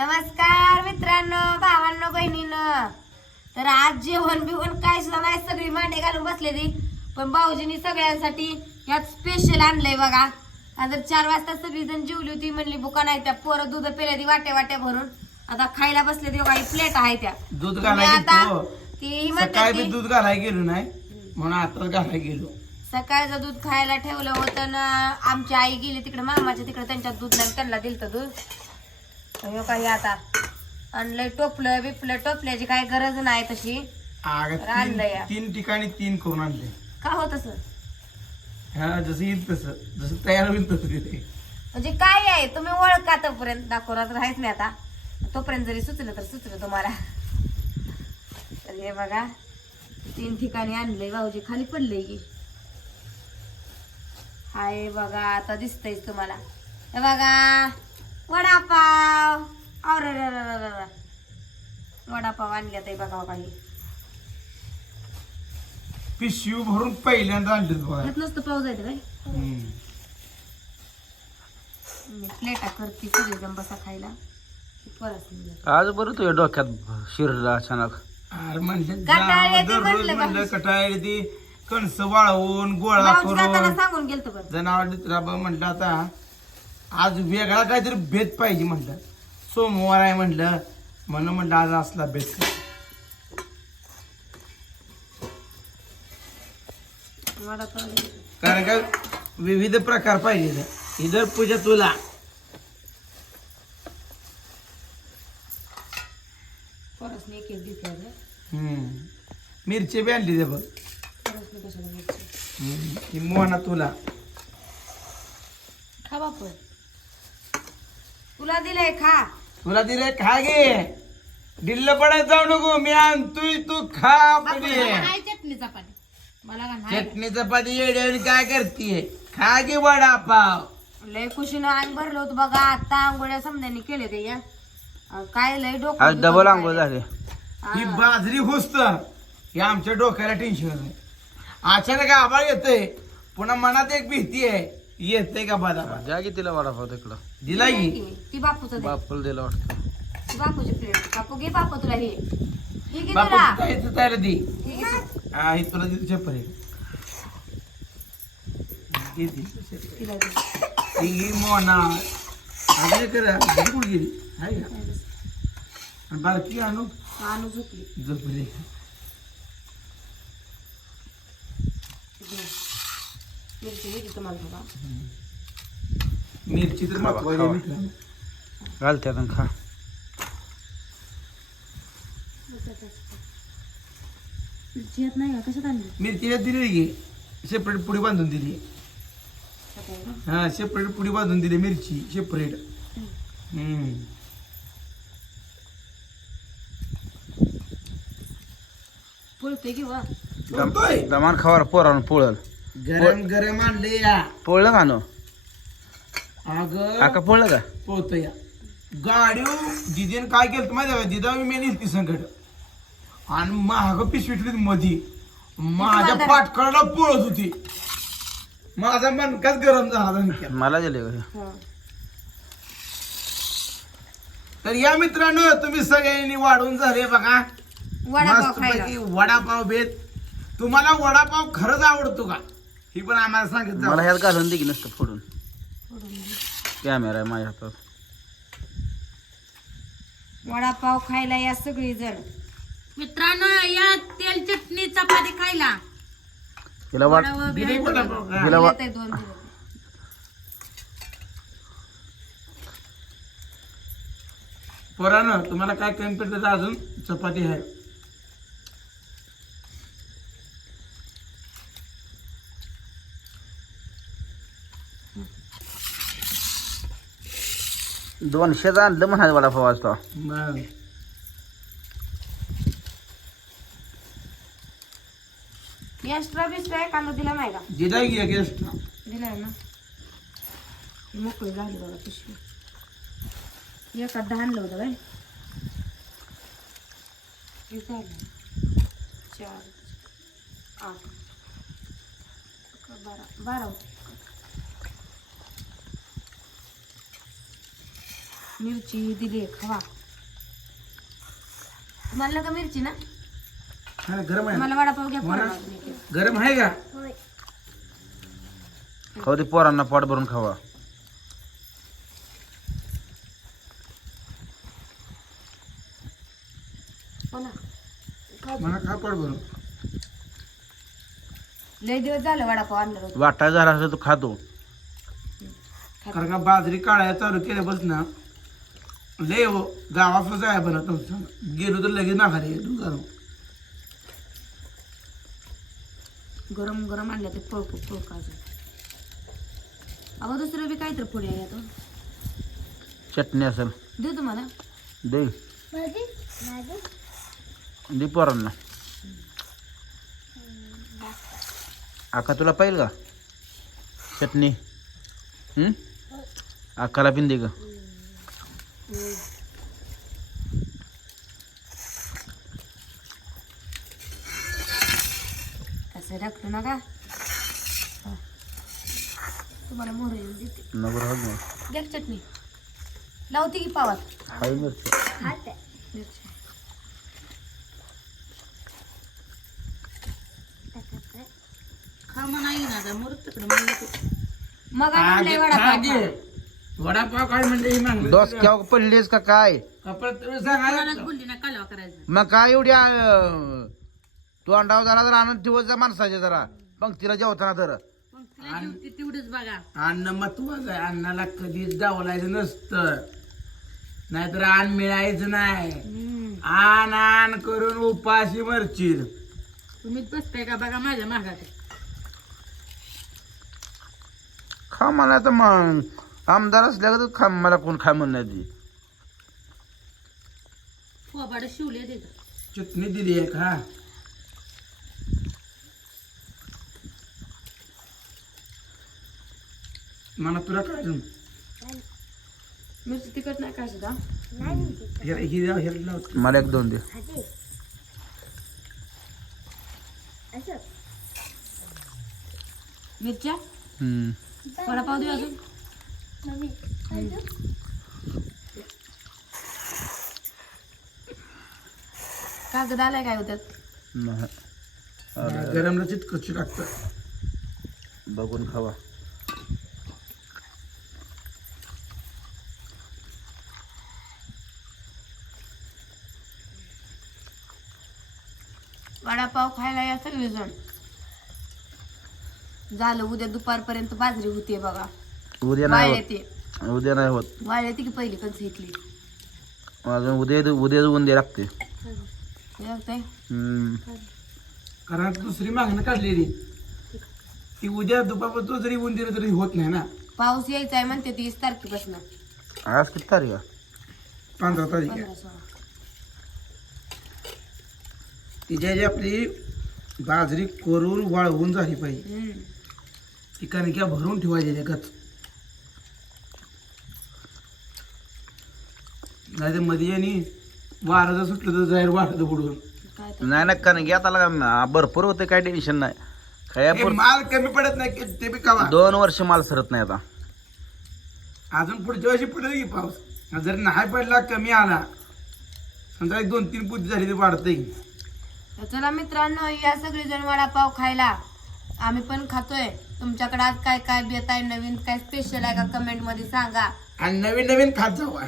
नमस्कार मित्रांनो, भावांनो, बहिणींनो. तर आज जेवण बिवण काय सुद्धा नाही, सगळी मांडे घालून बसलेली. पण भाऊजींनी सगळ्यांसाठी यात स्पेशल आणलंय बघा. आज 4 वाजता सगळी जण जेवली होती, म्हणली बुका नाही त्या पोरं दूध पेल्या ती वाट्या वाट्या भरून आता खायला बसले. ते काही प्लेट आहे त्या दूध घालायला ती सकाळी दूध घालायला गेलो नाही म्हणून आता घालायला गेलो. सकाळचं दूध खायला ठेवलं होतं ना. आमची आई गेली तिकडे मामाच्या तिकडे, त्यांच्यात दूध नाही, त्यांना दिलं दूध. काही आता आणलंय टोपलं बिपलं. टोपल्याची काही गरज नाही तशी. आणलंय 3 ठिकाणी 3 करून आणले. का हो तसं? हा, जसं येईल तसं, जसं तयार होईल तसं ते. म्हणजे काय आहे तुम्ही ओळखा तोपर्यंत. दाखवणार तर आहेच नाही आता. तोपर्यंत जरी सुचलं तर सुचलं तुम्हाला. तर हे बघा 3 ठिकाणी आणलंय. भाऊजी खाली पडलंय की हाय बघा, आता दिसतंय तुम्हाला. हे बघा वडापाव. वडापाव आणल्यात आहे बघा. काही पिशवी भरून पहिल्यांदा आणले बघा. यात नसतं पाऊस जायचं काय. मी प्लेटा करते सगळेजण बसा खायला. आज बरं तुझ्या डोक्यात शिरला अचानक. अरे म्हणलं कटाळ येते दररोज म्हणलं म्हणलं कटाळ येते. कणस वाळवून गोळा करून सांगून गेलतो पण जनावर म्हटलं आता आज वेगळा काहीतरी भेद पाहिजे म्हटलं. सोमवार आहे म्हटलं, म्हणून म्हटलं आज असला भेद. कारण का विविध प्रकार पाहिजे. इधर पूजा तुला मिरची बी आणली दे बघ. मोहना तुला खा बाप. तुला दिलंय खा. तुला दिले खा गे. दिल्ल पडत जाऊ नको. मी आणतोय तू खा. चटणी चपाती मला का नाही. चटणी चपाती येड्यावर काय करतीये. खा गे वडापाव. लय खुशीनं अंग भरलं होतं बघा. आता आंघोळ्या समजांनी केले ते या. काय लय आज डोकं डबल आंघोळ झाले. ही बाजरी हुसत हे आमच्या डोक्याला टेन्शन आहे. अचानक आभाळ येतंय, पुन्हा मनात एक भीती आहे, येते का बदाबा. जा की तिला वडापाव तिकडं दिला की ती बापूच बापूला दिला वाटतं. बापूची प्लेट. बापू घे बापू तुला हे. हे घे बापू तुला. तयार दी. हे घे तू. हा, हे तुला दिली चप्पल आहे. घे ती. तिला दे. ही घे मोना. अजून एक करा. घरी कुठे गेली आहे का? आणि बारकी आणू आणू झोपली. झोपली. मिरची घे तुम्हाला बघा. मिरची तर खावा, महत्वाची खावा. मित्रांनो. घालत्यात आणि खा. मिरची येत नाही का? कशात आणली? मिरची दिली की सेपरेट पुडी बांधून दिली. हा, सेपरेट पुडी बांधून दिली मिरची सेपरेट. पोळतोय की वा. बोलतोय. दमान खावर पोरानं पोळल. गरम गरम आणले या. पोळलं का नो? अगं काका पोळलं का? पोहतोय या. गाडी दिदीने काय केलं माहिती आहे का? दिदा मी नेली संकट आणि महाग पिशवीतली मधी माझ्या पाटकळाला पोळत होती. माझा मनकाच गरम झाला धनक्या. मला दिले का? तर या मित्रांनो, तुम्ही सगळ्यांनी वाढून झाले बघा. वडापाव खायला. मस्तपैकी वडापाव भेट. तुम्हाला वडापाव खरंच आवडतो का ही पण आम्हाला सांगत जा. मला ह्यात घालून दे की नसतं फोडून. कॅमेरा आहे माझ्या हातात. वडापाव खायला या सगळी जण मित्रांनो. या तेल चटणी चपाती खायला. तिला वाट दिली वडापाव का? गेला वा- 2 दिले. पोरानं तुम्हाला काय कमी पडलं तर अजून चपाती आहे. $200 आणलं म्हणाले वडापाव वाजता. मग एक्स्ट्रा बिस्ट्रा कांदा दिला नाही का? दिलाय की एक एक्स्ट्रा. दिलाय ना. मोकळी झाली बघा पिशवी. एका 10 आणलं होतं बाय. 4 8 12. मिरची दिली खावा. तुम्हाला का मिरची ना? हा, गरम आहे मला वडापाव घ्या मला? पोराला. गरम आहे का? खाऊ दे पोरांना, पोट भरून खावा. हो ना. मला खा पड भरून. लय दिवस झालं वडापाव आणलं होतं. वाटाय झाला असं तू खातो. कारण का बाजरी काढायला चालू केल्यापासून ना लय हो गावात जाय बरं तुमचं गेलो तर लगेच माघारी येतो जाणं. गरम गरम आणलं ते पळकू अजून. अहो दुसरं बी काहीतरी पुढे आहे तो. चटणी असेल देऊ तुम्हाला. दे दे पोरांना. आका तुला पाहिजे का चटणी? आकाला पिन दे ग. असं टाकतो ना का तुम्हाला मोहर येऊन देते. नको राहू दे. घ्या चटणी लावते की पावात. हाय मिरची. मिरची मग आणलंय वडापाव खा. वडापाव काय म्हणले डोस केव्हा पडलीस का काय? सांगा मग काय एवढी तू अंडाव जरा जरा आणून दिवस जा माणसाचे जरा पंक्तीला जेवताना तर. अन्न महत्वाचं आहे. अन्नाला कधीच डावलायचं नसतं नाहीतर अन्न मिळायचं नाही. आण आण करून उपाशी मरशील. तुम्हीच बसताय का बघा माझ्या मागात. खा मला तर मग आमदार असल्या का खा मला कोण खा म्हणणार ती. शिवले ते चटणी दिली आहे का? मला तुला काय अजून? मिरची तिखट नाही काय सुद्धा. मला एक दोन दे. मिरच्या वडापाव देऊ अजून. कागद आलाय काय होत्यात. गरमला चिटकची लागतं. बघून खावा. वडापाव खायला या सगळेजण. झालं उद्या दुपारपर्यंत बाजरी होतीये बघा. उद्या नाही वाळले ते होत. उद्या नाही होत. वाळले ती की पहिली कंच इथली. अजून उद्या उंदे लागते. कारण दुसरी मागणं काढलेली ती उद्या दुपारपर्यंत जरी ऊन दिलं तरी होत नाही ना. पाऊस यायचा आहे म्हणते 30 तारखेपासून. आज किती तारीख आहे? 15 तारीख आहे. 15-16. तिच्या जी आपली बाजरी करून वाळवून झाली पाहिजे. ती कणक्या भरून ठेवायची त्याच्यात. नाही तर मध्ये आणि वारं जर सुटलं तर जाहीर वाढत बुडून. काय तर. नाही ना कारण की आता भरपूर होते काय टेन्शन नाही. काय हे माल कमी पडत नाही की ते बी कवा 2 वर्ष माल सरत नाही आता. अजून पुढच्या वर्षी पडेल की पाऊस. जर नाही पडला कमी आला समजा 1-2-3 बुद्धी झाली तर वाढतंय. तर चला मित्रांनो या सगळेजण वडापाव खायला. आम्ही पण खातोय. तुमच्याकडे आज काय काय बेत आहे नवीन काय स्पेशल आहे का कमेंट मध्ये सांगा. आणि नवीन नवीन खात जावा.